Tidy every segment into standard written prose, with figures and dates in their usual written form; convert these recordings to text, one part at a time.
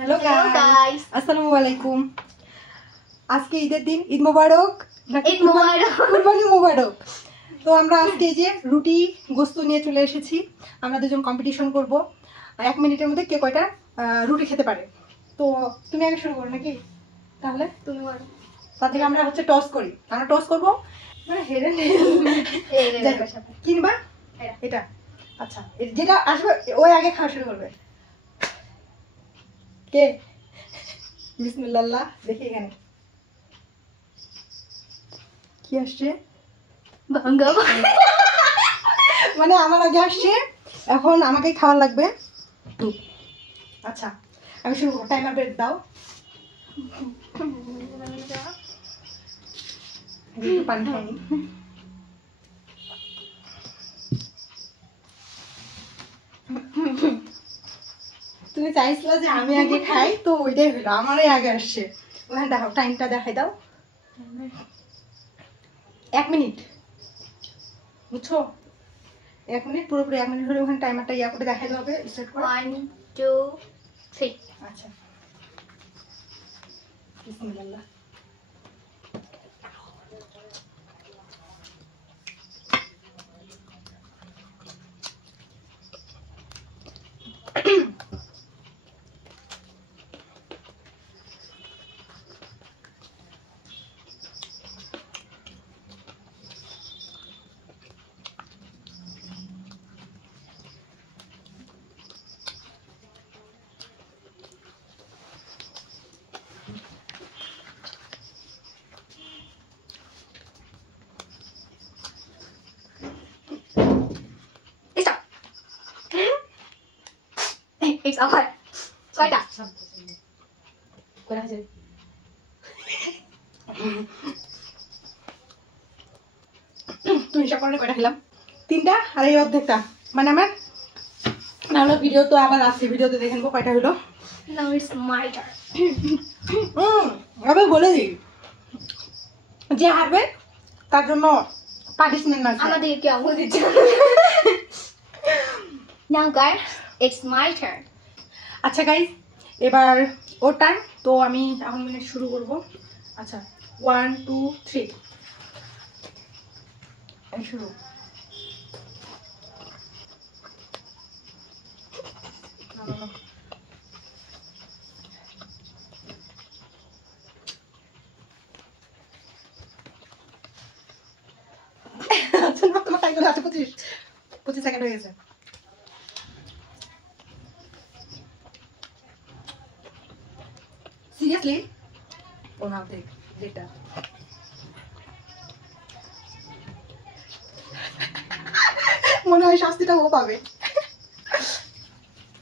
Hello guys, আসসালামু আলাইকুম। আজকে ঈদের দিন, ঈদ মোবারক। ঈদ মোবারক, কুরবানি মোবারক। তো আমরা আজকে যে রুটি গোস্ত নিয়ে চলে এসেছি। আমরা দুজন কম্পিটিশন করব 1 মিনিটের মধ্যে কে কয়টা রুটি খেতে পারে। তো তুমি আগে শুরু করো নাকি? তাহলে তুমি বলো। তার থেকে আমরা হচ্ছে টস করি। আমরা টস করব, মানে হেরে কিনবা এটা। আচ্ছা, যেটা আসবে ওই আগে খাওয়া শুরু করবে। কে? বিসমিল্লাহ। দেখি এখানে কি আসছে। ভাঙ্গা মানে আমার আগে আসছে, এখন আমাকে খাওয়া লাগবে। আচ্ছা, আমি শুরু করব। টাইমার বের দাও। একটু পানি খাইনি। তুমি চাইছিলে যে আমি আগে খাই, তো ওইটাই হলো, আমারই আগে আসছে। ওখানে দেখো, টাইমটা দেখাই দাও। 1 মিনিট, বুঝছো? 1 মিনিট, পুরোপুরি 1 মিনিট হলে ওখানে টাইমারটা ইয়া করে দেখাই হবে। স্টার্ট করো। 1 2 3। আচ্ছা, বিসমিল্লাহ। It's over. কয়টা? কয়টা আছে? তুমি হিসাব করে কয়টা খেলাম? 3টা, আর এই অর্ধেকটা। মানে আমার না হলো, ভিডিও তো আবার আছে, ভিডিওতে দেখে নেবো কয়টা হলো। Now it's my turn. আমি বলে দিই, যে হারবে তার জন্য পানিশমেন্ট আছে। আমাদের কি আমল দিচ্ছে? Now guys, it's my turn. আচ্ছা গাইস, এবার ওর টাইম। তো আমি এখন মিনিট শুরু করব। আচ্ছা, 1 2 3 শুরু। আচ্ছা না, তোমার টাইম আছে 25 সেকেন্ড হয়ে গেছে। সিরিয়াসলি? ও না, দেখ যেটা মনে হয় শাস্তিটা ও পাবে।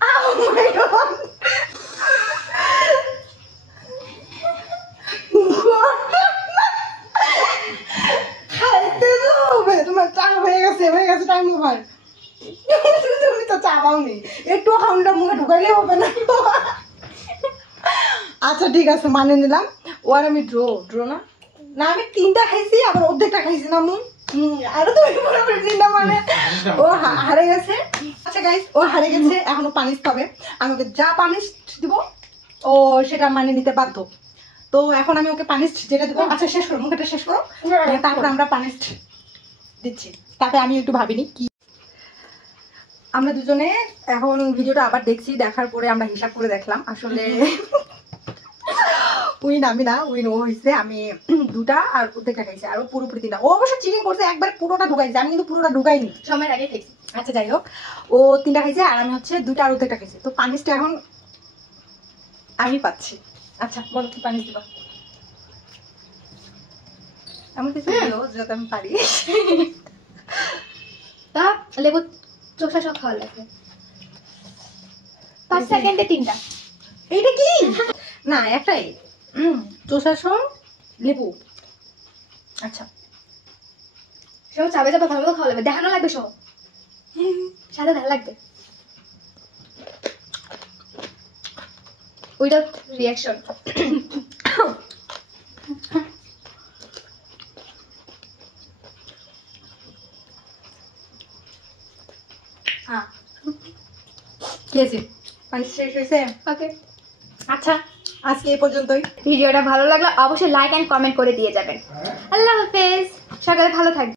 Oh my God! খাইতে হবে, তোমার চা হয়ে গেছে টাইম ওভার। তুমি তো চা পাওনি, একটু খাউনটা মুখে ঢুকাইলে হবে না। আচ্ছা ঠিক আছে, মানে নিলাম। ও আর আমি ড্র না না, আমি 3টা খাইছি, আবার অর্ধেকটা খাইছি না মু। আরো তো মানে ও হারে গেছে। আচ্ছা গাইস, ও হারে গেছে, এখনো পানিশ পাবে। আমাকে যা পানিশ দিব ও সেটা মানে নিতে বাধ্য। তো এখন আমি ওকে পানিশ যেটা দেবো। আচ্ছা শেষ করো, মুখটা শেষ করো, তারপর আমরা পানিশ দিচ্ছি। তারপরে আমি একটু ভাবিনি কি। আমরা দুজনে এখন ভিডিওটা আবার দেখছি, দেখার পরে আমরা হিসাব করে দেখলাম আসলে উইন আমি না, উইন ও হয়েছে। আমি 2টা আর অর্ধেকটা খাইছি, আর ও পুরোপুরি 3টা। ও অবশ্য চিটিং করছে, একবার পুরোটা ঢুকাইছে, আমি কিন্তু পুরোটা ঢুকাইনি, সময়ের আগে খাইছি। আচ্ছা যাই হোক, ও 3টা খাইছে আর আমি হচ্ছে 2টা আর অর্ধেকটা খাইছি। তো পানিশটা এখন আমি পাচ্ছি। আচ্ছা বলো, কি পানিশ দিবা? এমন কিছু দিও যাতে আমি পারি। তা লেবু চোখা সব খাওয়া লাগবে। 5 সেকেন্ডে 3টা। এইটা কি? না, একটাই। চোষা সব লেবু। আচ্ছা, সব চাবে চাবে ভালো খাওয়া লাগবে, দেখানো লাগবে সব। সাথে দেখা লাগবে। Without reaction. হ্যাঁ, কি আছে? পানি শেষ হয়েছে। ওকে। আচ্ছা, আজকে এই পর্যন্তই। ভিডিওটা ভালো লাগলে অবশ্যই লাইক এন্ড কমেন্ট করে দিয়ে যাবেন। আল্লাহ হাফেজ, সকালে ভালো থাকবেন।